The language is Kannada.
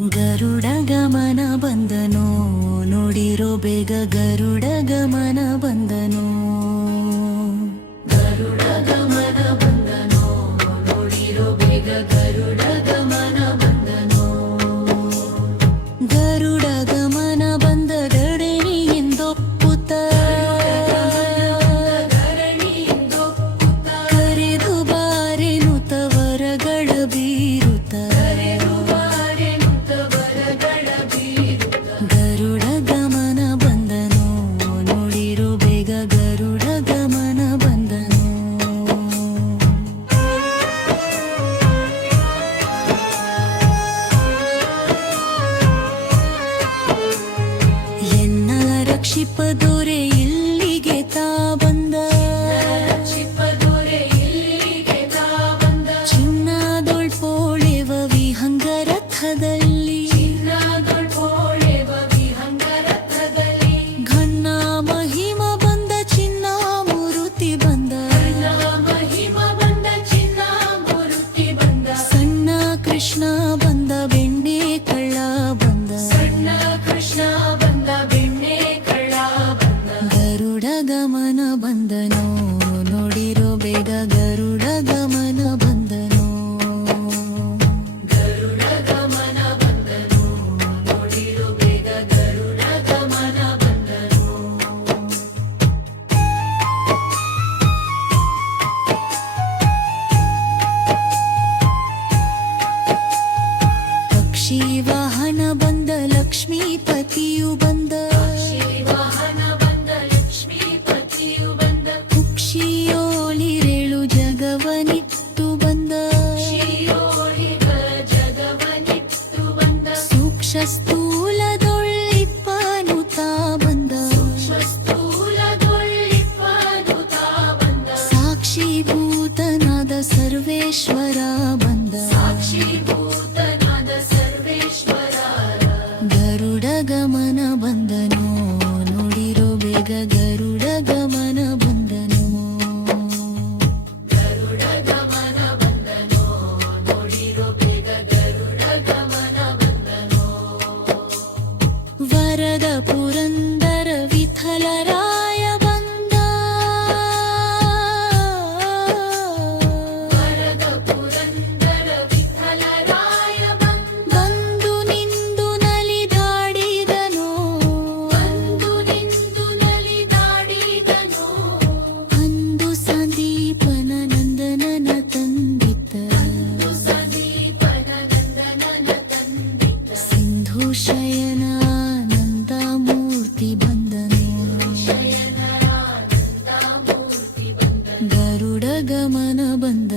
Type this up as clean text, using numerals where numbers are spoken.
ಗರುಡ ಗಮನ ಬಂದನು ನೋಡಿರೋ ಬೇಗ ಗರುಡ ಗಮನ ಬಂದನು ಗರುಡ ಗಮನ ಬಂದನು ನೋಡಿರೋ ಬೇಗ ಗರುಡ ಗಮನ ಬಂದನು ಗರುಡ ಗಮನ ಬಂದ ಗರಣಿಯಿಂದೊಪ್ಪುತ್ತ ಕರೆದು ಬಾರೆನುತ ವರಗಳ ಬೀರುತ್ತ ಗರುಡ ಗಮನ ಬಂದನು ನೋಡಿರೋ ಬೇಗ ಗರುಡ ಗಮನ ಬಂದನು ಎನ್ನ ರಕ್ಷಿಪ ದೊರೆ ಇಲ್ಲಿಗೆ ತಾ ಬಂದ ಚಿನ್ನದೊಳ್ಪೋಳೆವ ವಿಹಂಗರಥದಲ್ಲಿ ಘನ್ನ ಮಹಿಮ ಬಂದ ಚಿನ್ನ ಮೂರುತಿ ಬಂದ ಸಣ್ಣ ಕೃಷ್ಣ ಬಂದ ಬೆಣ್ಣೆ ಕಳ್ಳ ಬಂದ ಗರುಡ ಗಮನ ಬಂದನು ನೋಡಿರೋ ಬೇಗ ಗರುಡ ಗಮನ ಬಂದನು ಪಕ್ಷಿ ವಾಹನ ಬಂದ ಲಕ್ಷ್ಮೀಪತಿಯು ಬಂದ ಕುಕ್ಷಿಯೋಳಿರೇಳು ಜಗವನಿತ್ತು ಬಂದ ಸೂಕ್ಷ್ಮ ಸ್ಥೂಲದೊಳ್ಳಿಪ್ಪನು ತಾ ಬಂದ ಸಾಕ್ಷಿಭೂತನಾದ ಸರ್ವೇಶ್ವರ ಬಂದ ಗರುಡ ಗಮನ ಬಂದನು ನೋಡಿರೋ ಬೇಗ ಗರುಡ ಗಮನ ಬಂದನು ವರದ ಪುರಂದರ ವಿಠಲರಾಯ ಬಂದ ಬಂದು ನಿಂದು ನಲಿದಾಡಿದನು ಅಂದು ಸಂದೀಪನ ನಂದನನ ತಂದಿದ್ದ ಸಿಂಧು ಶಯನ ಆನಂದ ಮೂರ್ತಿ ಬಂದನು ಗರುಡ ಗಮನ ಬಂದ